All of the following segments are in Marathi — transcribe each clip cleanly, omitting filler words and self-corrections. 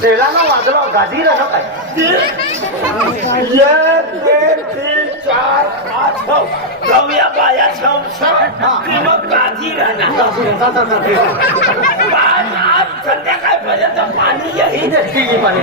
तेलानं वाजलो गाडी राहतो काय 1 2 3 4 5 6 जाऊया बाया मग गाडी राहणार संध्याकाळपर्यंत पाणी येईल नसते पाणी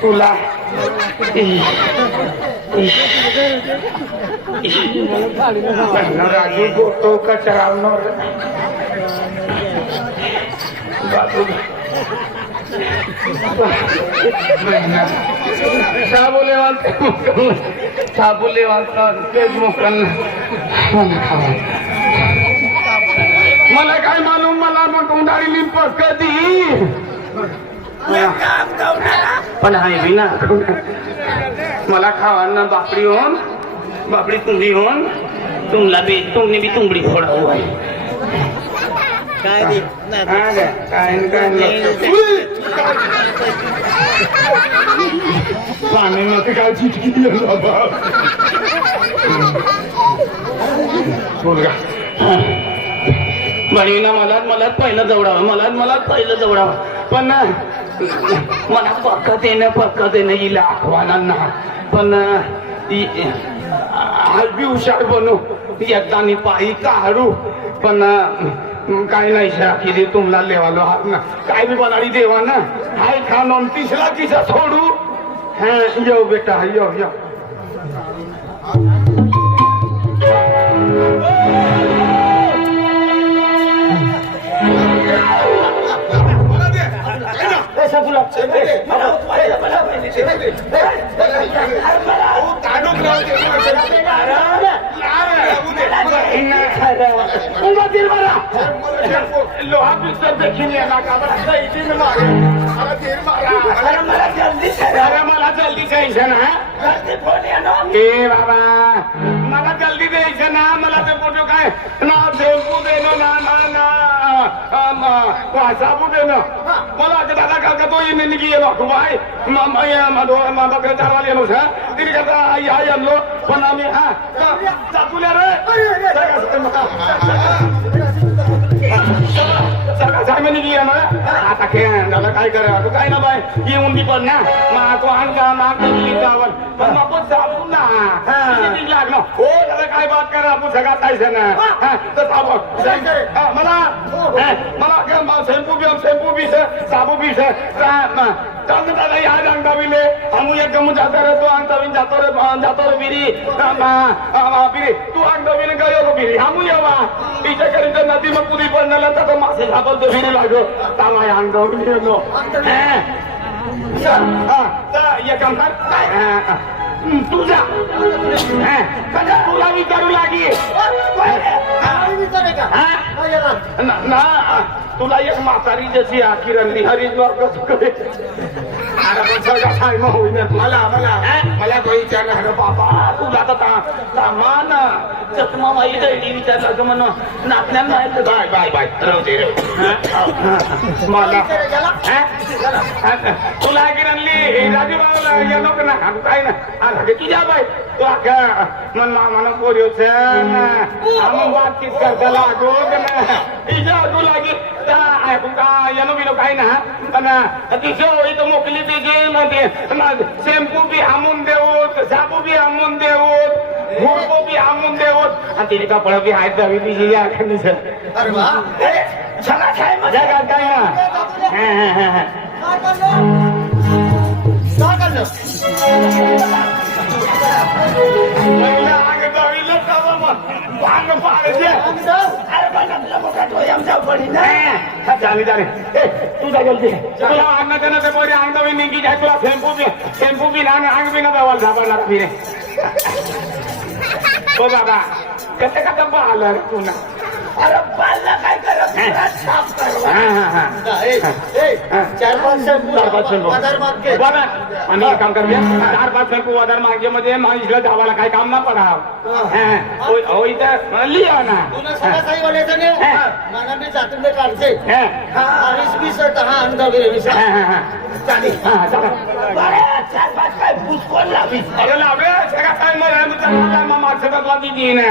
तुला राजू बोलतो का चरावणार बाबू साबुले वालता तेच मोकल मला काय मालूम मला मग उन्हाळी लिंप कधी पण आहे बी ना मला खावाना बापडी होऊन बापडी तुंबडी होऊन तुमने बी तुंबडी फोडावं आहे काय पाण्यामध्ये काय चिटकी बहिणीनं मलाच पहिलं दौडावं पण मला पक्कत येणं हिला आखवानांना पण हलबी हुशार बनू एकदा पायी काढू पण काय नाही शाखी दे तुमला लेवालो हात ना काय बी बनाडी देवा ना हाय खा नॉन तिसरा किसा सोडू हा येऊ बेटा येऊ लोहा पिस्तर देखील मला जल्दी जायचं ना ए बाबा मला जल्दी द्यायचं ना मला ते फोटो काय ना शेम्पू देणं ना साबू देणं मला दादा का तो येणे गेलो बाय मामा चारवाला येलो सा तिने करता या आणलो पण आम्ही हा चातुल्या रे आता खेळायला काय करा तू काय ना बाय येऊन मी पण ना माको आणला मागवल पण माको साबू ना लागलं हो दादा काय बात करा आपण सगळा जायचं ना तर साबू मला शैम्पू भी साबू भी चल दादा या अंगता बिले हम एक गम जाता रे तो अंगता बिन जातो रे बिरी बिरी तू अंगता बिन गयो बिरी हम येवा तिच्या करीत नदी मग पुरी पडण्याला तर मासे झापल तो बिरू लागो तामाय अंगता बिन येलो एक काम कर तुझा तुला विचारू लागी ना तुला एक म्हातारी जशी आखिरली हरिद्वार मला तो विचारलं बाबा तुला तर मान चष्मा माही दळली विचारलं म्हण नाचण्या बाय बाय बाय राहते मला तुला आखिरली राजूबाबूला या लोक ना काय ना तुझ्या बाय तू मन मामानं पोरी आम्ही बातचीत करता लागो लागू लागी येणं बिनो काही ना पण तिथं इथं मोकली तिथे शॅम्पू बी हामून दे साबू बी आणून देऊत गुळपो बी आणून देऊत आणि तिने कपडे बी आहेत दवी बी या अरे वा सगळा काय मजा जगात काय ना पहिला अंग दवीला जावं मग भांग पाडायचे अरे पण आपला मोठा डोळ्याम जाऊ पडी ना चाली जाणे तू काय बोलते तुला अन्न देणं ते बरे अंग दवी निघी जाय तुला शेम्पू बी ना अंग बी ना दवाला झापडणार फिरे हो बाबा कसं कसं पाहिलं रे पुन्हा अरे बालला काय करत साफ करू 4-5 शॅम्पू आधार मागते आम्ही एक काम करूया 4-5 शॅम्पू आधार मागे मध्ये माणूसला धावायला काय काम ना पडाव इथं लिहा ना तुला सगळं काही बोलायचं नाही मला मी जातून ते काढते 20-20 हा अंदाज चालेल 4-5 काय भूत कोण लावी अरे लावले सगळा काय मला मागचं दिली ना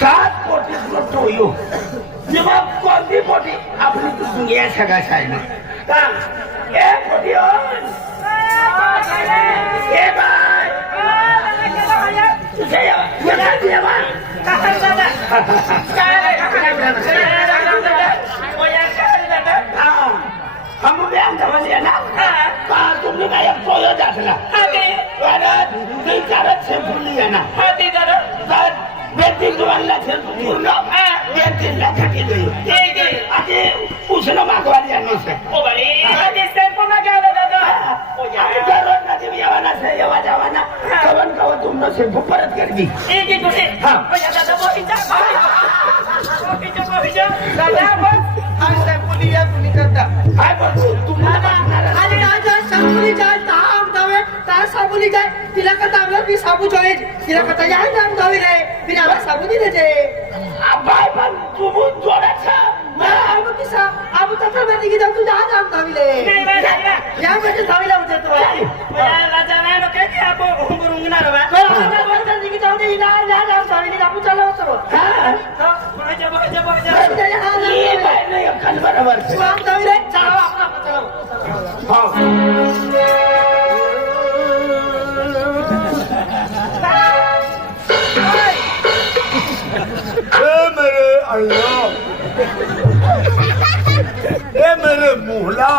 सात पोटी मोठो येऊ जेव्हा कोणती पोटी आपली तुझून घ्या सगळ्या शाळेने एक पोटी तुम्ही काय पोयो दाखला पूछना मागवाली जवाना कवन कव तुमनं शेंपू परत कर दी साबुनी जाय तिला का दावला मी साबू जॉईन तिला का तयार नाम दावी रे मी आला साबुनी देते बाय पण तुम्ही जोडायचा आबू किसा आबू तथा मैं निकी तू जा नाम दावी ले या म्हणजे दावीला होते तो राजा नाही नो काय आपो उंगना रे बा निकी जाऊ दे इला या नाम दावी ले आबू चला होतो हां ये बाय नाही अक्कल बरोबर नाम दावी ले चला आपला चला हां मेरे अल्लाह ए मेरे मुहला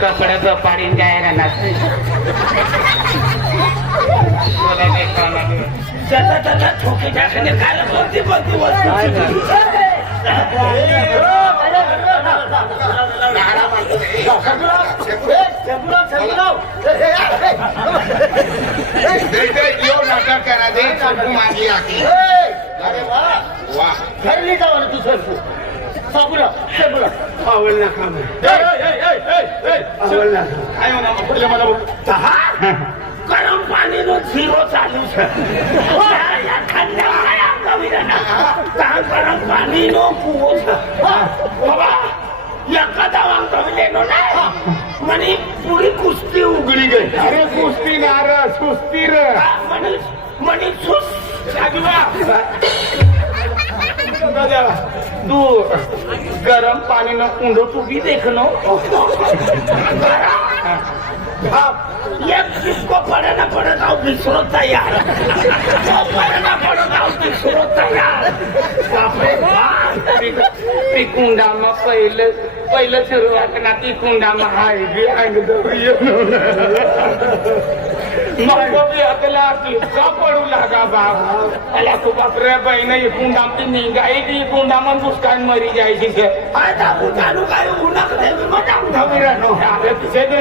कपड्याचं पाडीन जायला ना त्याला ठोके टाकणे काय कोणती नाटक करा दे मागे आके अरे वा वा घरी जाऊ ना तू सरकू साबुरा साबुरा आवडला काम आवडला काय म्हणा पहिले मला गरम पाणी नो झिरो चालू છે ઠંડા ગરમ પાણી નો કૂવો છે બાબા એકાદા વાંધો લેનો ના મને પૂરી કુસ્તી ઉગડી ગઈ अरे कुस्ती ना रे सुस्ती रे મને સુસ तू गरम पाणी न ऊंडो तू भी देखनो एक किसको पड़े ना पड़े तो दूसरो तैयार पड़े ना पड़े तो दूसरो तैयार बापरे ती कुंडामा पहिलं सुरुवात ना ती कुंडामा हाय बी अंग मग बी अकला का पडू लागा बाप अला तू बापरे बहीण ही कुंडाम ती निघाई ती कुंडामा दुष्काळ मरी जायची छे अरे ताबू चालू काय उन्हाक दे मजा धमीरानो अरे तुझे दे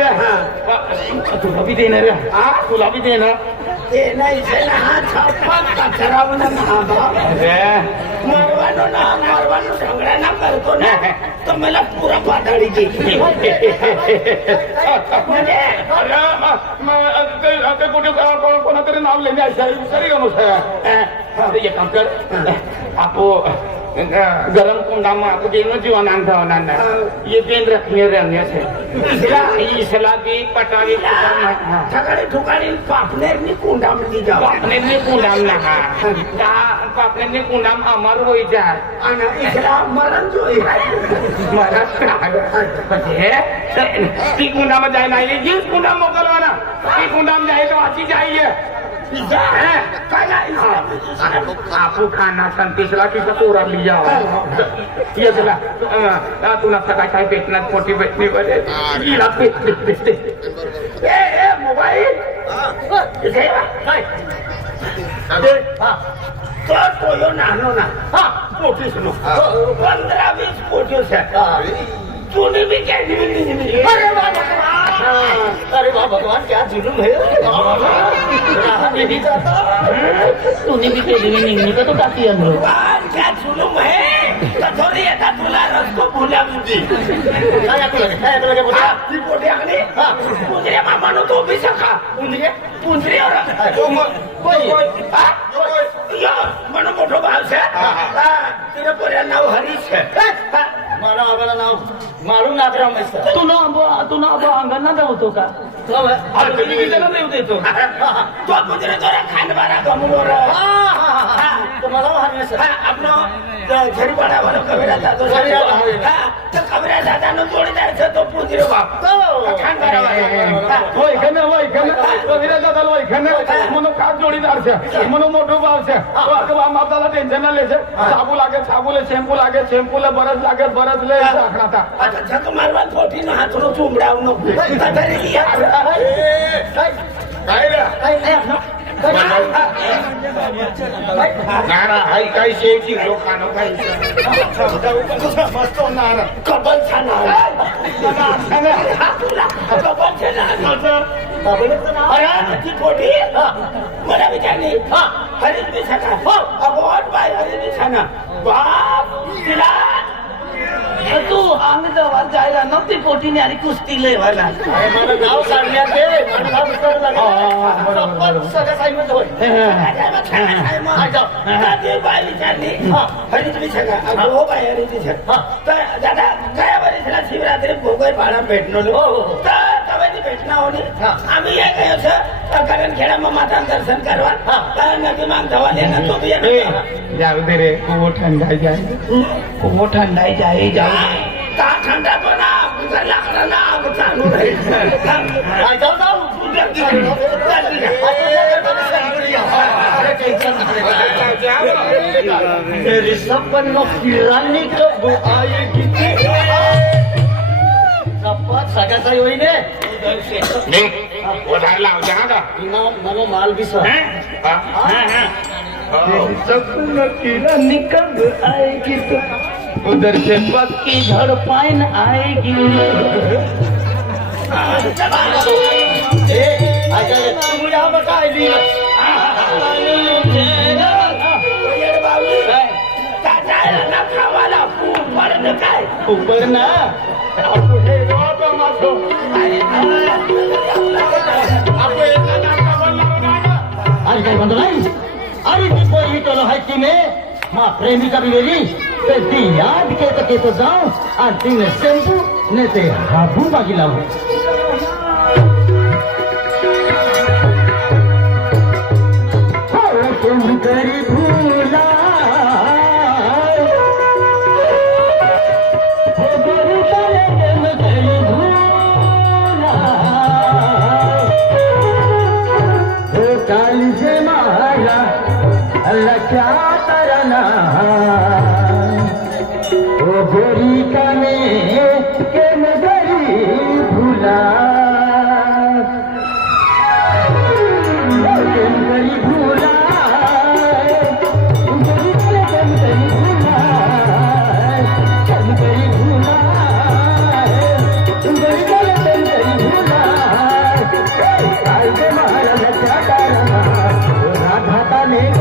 तुला बी देणार रे हा तुला बी देणार ते नाही छे ना हा छप्पा कचरावना ना अरे मरवानो झगड़ा ना करतो ना तो मला पूरा पाताळी की म्हणजे अरे कुठे कोणातरी नाव लेणे सरी गणूस एक काम कर आपो गरम कुंडा में आपको देनो जीवन आंधा होना ना ये पेन रखने रहने से इसला भी पटावी ठिकाणी ठिकाणी पापनेरनी कुंडा मध्ये जाऊ पापनेरनी कुंडा ना हा पापनेरनी कुंडा अमर होई जाय आणि इसला मरण जोई मरण ती कुंडा में जाए ना ये जिस कुंडा मोकलवाना ती कुंडा में जाए तो अच्छी जाइए आपू खाना संतीसला तिचा पोरा लिया ये तुला तुला सकाळी काय भेटणार मोठी भेटणी बरे हिला भेटते ए मोबाईल तो यो नानो ना हा मोठीच नो 15-20 कोटी तूने भी क्या अरे वाह भगवान क्या जुलूम है नहीं जाता तूने भी केली निघणी का तो टाकी अंदर भगवान क्या जुलूम है कथोरी येता तुला रस्तो भुल्या मुदी काय बोला ती पोटी आगली पुंजरे मामानो तो भी सखा पुंजरे और कोई या मनो मोठो भाव છે तिने पोऱ्या नाव हरीश છે मारा आबाला नाव मारू नागराम आहे तू ना अंगांना धावतो का देतो तो पुंजरे तोरा खानबारा गमुरो तुम्हाला हरीश आपनो घरी बडावाला कविरा जातो तो कविरा दादानो जोडीदार છે तो पुंजरे बाप खानबारा होय खने कविरा दादा होय खने मनो खास जोडीदार છે मनो मोठो भाव છે तो अकबा माताला टेन्शन ना लेছে साबू लागे शैम्पू लागे बरस लागे बरस ले आखणाता अच्छा छक मारवा फोटी न हाथनो चुंबडावनो तरी यार काय रे नारा हाय काय शेची लोकांनो काय मस्त नारा कबल छाना कबल छाना अरे ती फोटी मला विचारली हरी दिसाका अबोट बाय हरी दिसाना बाप तिला तू अंग जवळ जायला ना ती पोटीने आणि कुस्ती लेवायला मला नाव सांगण्यात दे माझं नाव विचारलं सगळं सांगितलं होय ते बाय विचारली हरी तुम्ही सांगा हो बाय हरी दिसा तर दादा काय वर्षाला शिवरात्री भोगय पाडा भेटलो तर तवाची भेटना होणी आम्ही एक कारण खेळाમાં माता दर्शन કરવા નદી માં જવા લેના તો બી जाऊ दे रे वो ठंडाई जाए ता ठंडा तो ना घर लाकडा ना चालू नाही जाऊ तेरी सपनों की रानी कब आएगी सगळ्यात काही होईने વધારે લાવજે હા કા नवो माल भी सर હા सपन की रानी कब आएगी तो उधर से पक्की धड़पाइन आएगी तुम यहाँ बकायली ऊपर ना આપો હે રોતો માસો આપો એટલા નાકા બોલના ના अरे काय म्हणतो नाही अरे ती पोरगी तो हायची मे मा प्रेमिका बी गेली तर ती याद केतो जाऊ आणि तिने शॅम्पू ने ते हाबू बागी लावू तुम करी भूला क्या करना ओ गोरी का में के नगरी भूला गरी भूला गोरी का गरी भूला गरी भूला गोरी का गरी भूला आई के महाराज क्या करना राधा का ने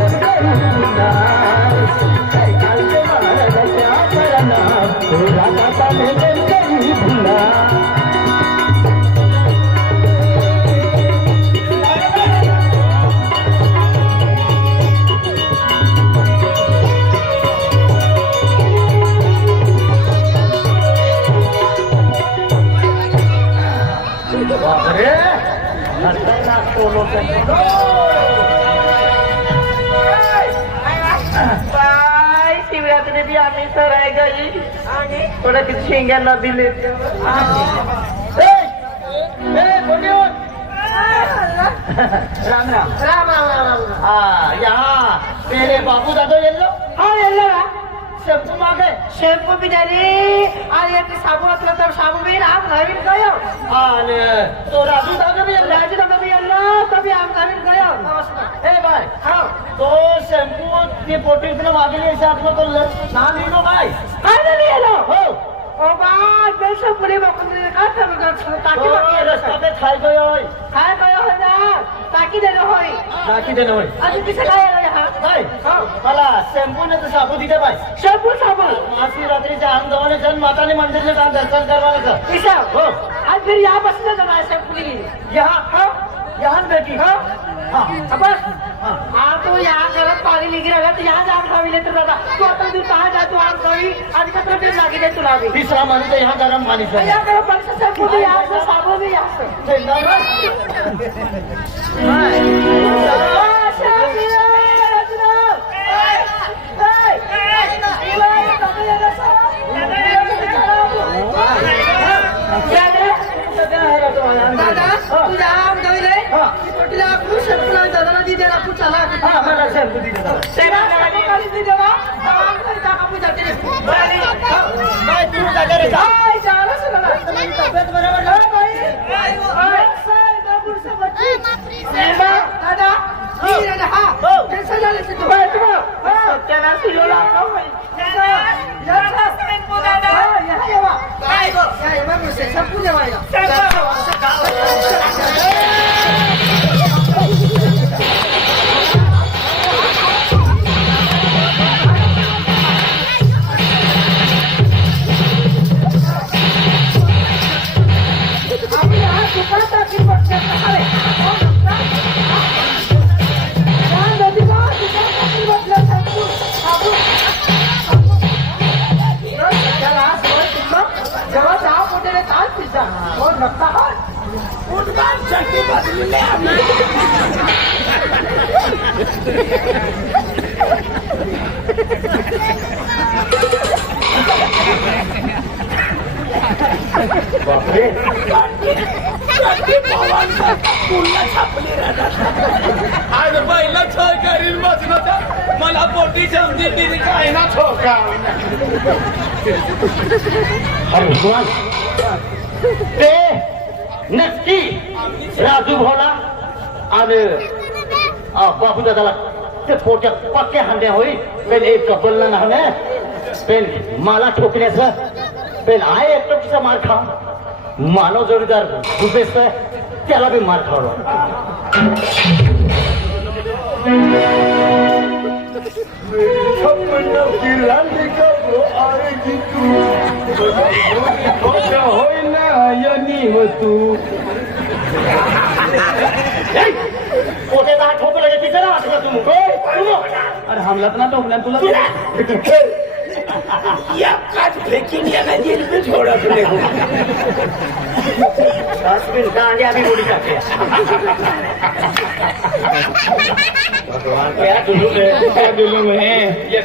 शिवरात्री बी आम्ही सराय गई आणि थोडं किती शेंग्यांना दिले राम राम राम राम राम यहाँ मेरे बाबू दादो येल्लो हाँ येल्लो शॅम्पू मागे शॅम्पू बी झाली आणि एक साबण असलं तर साबण बी आम नवीन गयो आणि तो राजू दादो बी येल्लो राजू दादा बी येल्लो तो बी आम नवीन गयो ए बाय हाँ तो शॅम्पू ती पोटी इकडे मागेली साथ में तो ना लिहिलो बाय काय नाही येलो हो ओ बाय पैसे पुढे बघून काय करू टाकी तो रस्ता पे खाई गयो होय काय गयो होय ना टाकी देलो होय टाकी देणं होय आणि तिथे काय येलो हा बाय मला शॅम्पू ने तो साबू दिले बाय शॅम्पू साबण महाशिवरात्रीच्या आमदवाने जन माताने मंदिरले जाऊन दर्शन करवायचं ईशा हो आज फिर यहाँ बसले जाना है शॅम्पू ली यहाँ हाँ यहाँ बेटी हाँ हाँ बस हाँ तो यहाँ घरात पाणी निघी राहिला तर यहाँ जाम खावी ले तर दादा तू आता तू कहाँ जा तू आम खावी आणि कचरा पेन लागी दे तुला भी तीसरा मानी तो यहाँ गरम पानी से यहाँ घरात पाणी से शॅम्पू भी यहाँ से साबण भी यहाँ से दादा तुझ्या आम खावी ले पोटीला आपण शॅम्पू लावून दादाला दी देला तू चला हाँ मला शॅम्पू दिले दादा शॅम्पू खाली दी देवा आम खाली टाका तू जाते बाय तू जागा रे जा हाय चला चला तब्येत बरोबर हाय भाई हाय साई बाबू से बच्ची नेमा दादा हीरे ने हा कैसे झाले तू बाय तू सत्याना सिलोला या शॅम्पू दादा या येवा काय गो या येवा मुसे शॅम्पू देवायला आज पहिला छळ करील बसलो तर मला पोटी समजी दिली काय ना ठोका अरे ते नक्की राजू भाऊला आणि बाबू दादाला ते पोट्या पक्क्या हांड्या होई पेन एक कपलला नाहणे पेन मला ठोकण्याचं पेन आहे एकटोचा मार खा मानव जोडीदार दुबेस त्याला बी मार खावला पोट्याचा हा ठोकला तिचं ना वाटलं तुम्ही अरे हमला तर ना टोकल्या तुला या काच फेकीन याला जेल में छोड़ा तुले को 10 मिनट का आगे अभी गोली काटे भगवान क्या जुलूम है ये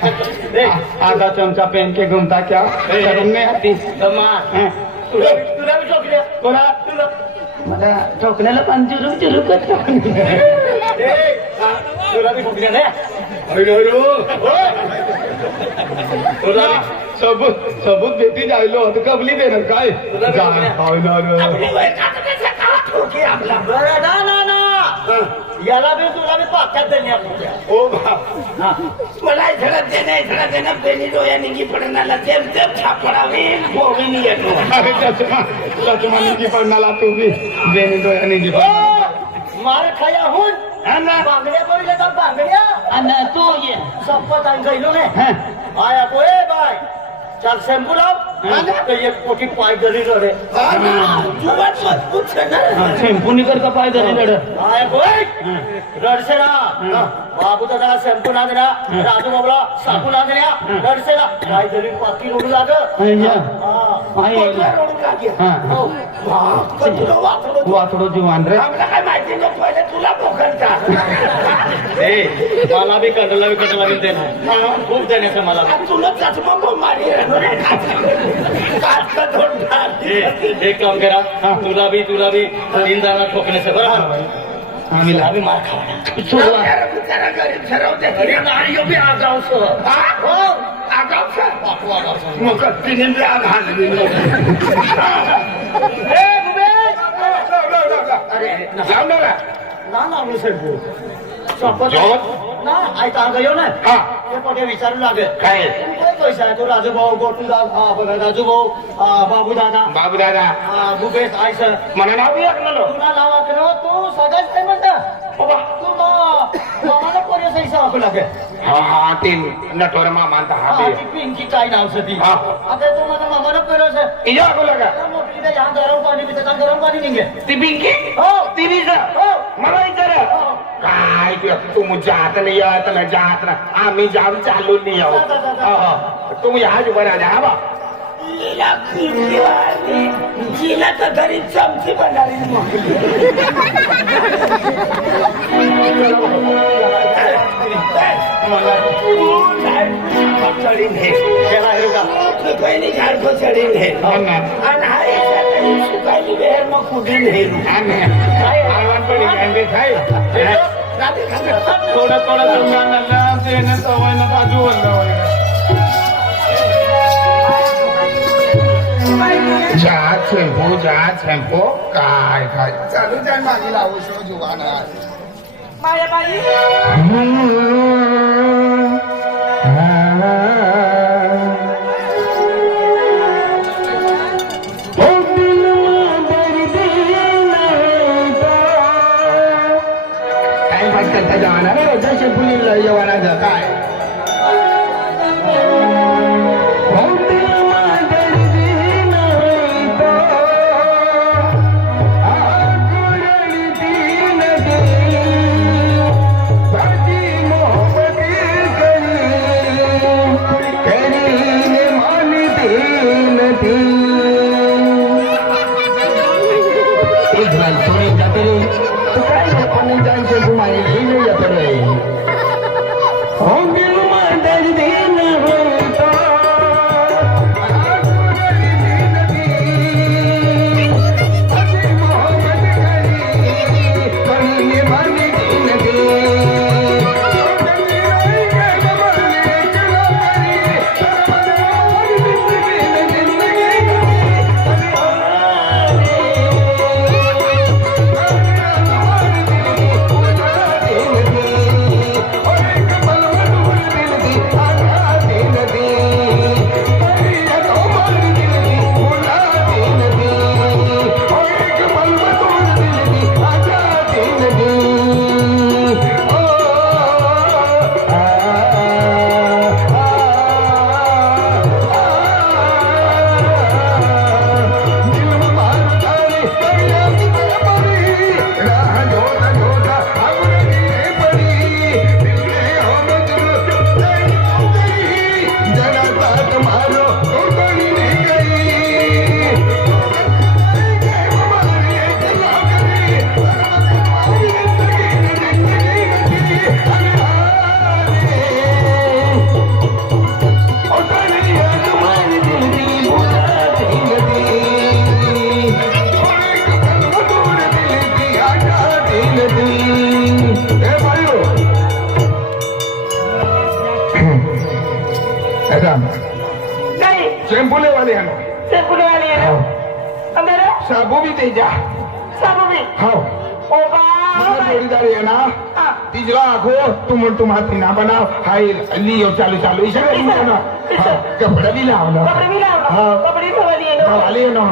आधा चमचा पहन के घूमता क्या शर्म नहीं आती दमाग तुला भी ठोक दिया कोणा मला ठोकण्याला पण जुलूम जुलूम करतो तुला भी ठोक दिया ना तुला सबूत भेटी जायलो होत कबली देणार काय याला बी तुला बी पाक्यात देण्या ओ बा मला झडा देणं बेनी डोया निघी पडणाला तेम छापडावी गोविनी येतो अरे चष्मा निघी पडणाला तू बी बेनी डोया निघी मार खाया हुन बांगड्या पडल्या तर बांगड्या आणि तू ये संपत आणि गैलो ने आया को ए बाय चल शॅम्पू लाव तो एक कोटी पाय गरी रे जुवात मजबूत छे ना शॅम्पू निकर का पाय धरी लढ आया को रडसे ना बाबू दादा शॅम्पू ना देना राजू बाबला साबू ना देना रडसे ना काय गरी पाती रोड लाग वाचडो जीवान रे काय माहिती नको पहिले तुला पोखरता मला बी कडला बी देणार खूप देण्याचं मला तुला चष्मा मारी एक काम करा तुला भी 3 दाना ठोकण्याचं बरोबर आम्हीला बी मार खावा अरे नाही बी आगावस मग तिने बी आग हाणली ना ऐका गयो ना ते पोटे विचारू लागे काय पैसा आहे तो राजू भाऊ गोटू राजू भाऊ बाबू दादा भूपेश आयस मला नाव बी ऐकलं तुला नाव ऐकलं तू सगळ्याच काय म्हणता तू मामाला कोणी पैसा ऐकू लागे हा ते नटवर मामा ती पिंकी काय नाव सती आता तू माझ्या मामाला पेरोस इजा ऐकू लागा यहाँ गरम पाणी पिते गरम पाणी निघे ती पिंकी हो ती मला विचार काय तुम जात नाही जात ना आम्ही जाऊन चालू नाही आहोत तुम्ही आज बरा जा बा जिला तर घरी चमची बनारी मला चढीन हे सुकायली झाड चढीन हे आणि सुकायली वेळ मग कुठीन हे थोडं सवय ना बाजू जा छेम्पो काय चालू जाय मागे लावू शो जुवाना माया बाई जाणार जसे फुलीला येवाना काय वाले ना शैम्पूने वाली है हो ना अंदर साबू भी तेजा साबू भी हो ओ बाबा जोडीदार आहे ना तिजला आखो तुम हाती ना बनाव हाय लियो चालू चालू इसे ना कपडा भी लावलं कपड़े भी लाओ हाँ। कपड़े तो वाली है ना वाले ना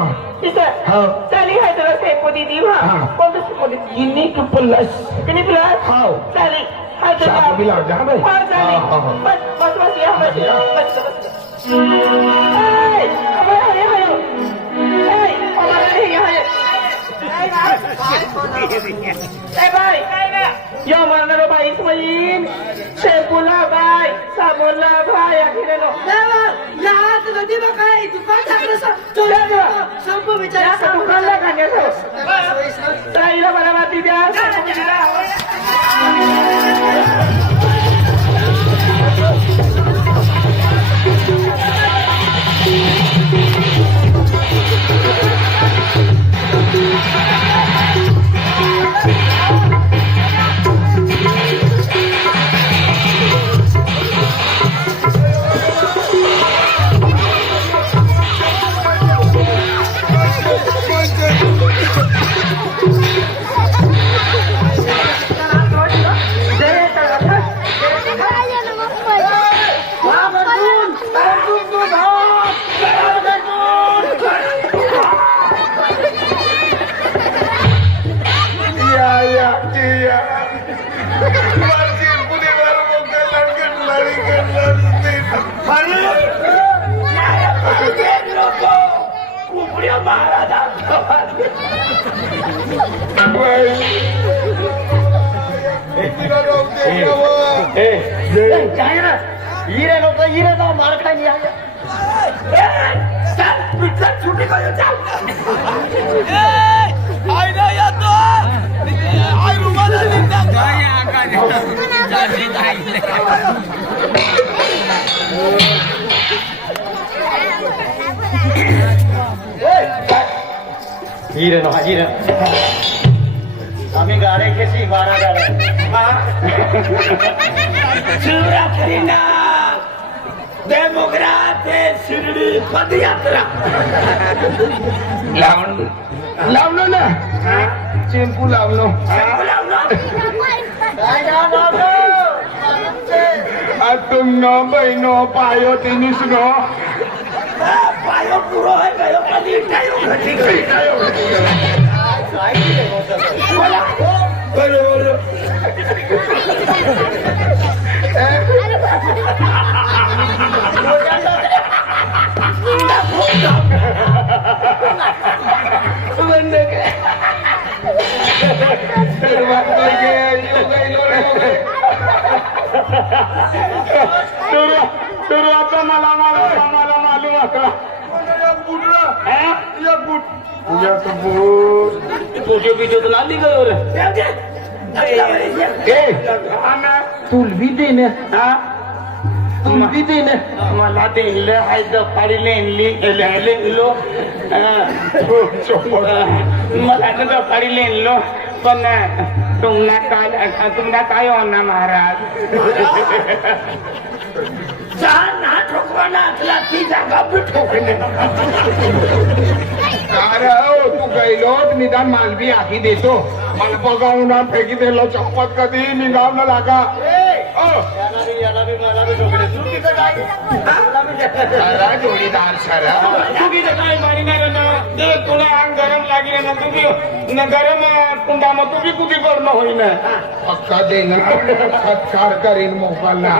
इसे हाँ। चली है तो शैम्पू दीदी वहाँ हाँ। कौन सा शैम्पू दीदी युनिक प्लस कितनी प्लस हाव चली है तो साबू भी लाव जा भाई हाँ चली हाँ। बस यहाँ बस ए हमारे यहाँ ए हमारे यहाँ ए भाई या मारणार बाई बहीण शैम्पूला बाय साबणला बाय आखिरे नो यात नदी बघाय दुकान टाकलं संपू या दुकानला खाण्याचं ताईला मला माती द्या हिरे लोक हिरे जाऊ मार खायला छुटी करू चाल हिरे नो हिरे आम्ही गाडे कशी 12 गाड्या शिवरात्रीना डेमोक्राते शिर्डी पदयात्रा लावलं ना चेंपू लावलो तुम नो बहिनो पायो तिनिस नो पायो पुरो है गयो कधी कायो घटी कायो बरोबर सुरू आता मला मालूम आता तुझे बीजो तो ना दी गयो रे तुलवी देणे तुलवी देणे मला दिलं हाय दपाडी लेनलो मला दपाडी लेनलो पण तुम्हाला काय होणार महाराज ना ठोकवाना असला ती जागा बी ठोकणे अरे हो तू गैलोत निदान मालवी आखी देतो मला बघावून फेकी दिलो चप्पत कधी निघाव न लागा जोडीदार सर तुम्ही तर काय मारिणार ना ते तुला अंग गरम लागले ना तुम्ही गरम कुंडा मग तुम्ही कुठे करणं होईना पक्का देणार सत्कार करीन मोबाईलला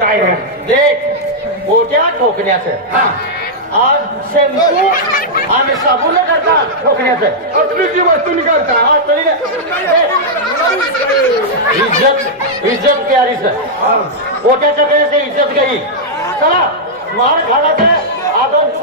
काय देख मोठ्या ठोकण्याचं आज शॅम्पू आणि साबण करता ठोकण्याचं असलीची वस्तू करता इज्जत प्यारी सर मोठ्याच्या वेळेस इज्जत गई चला मार खाण्याचं आपण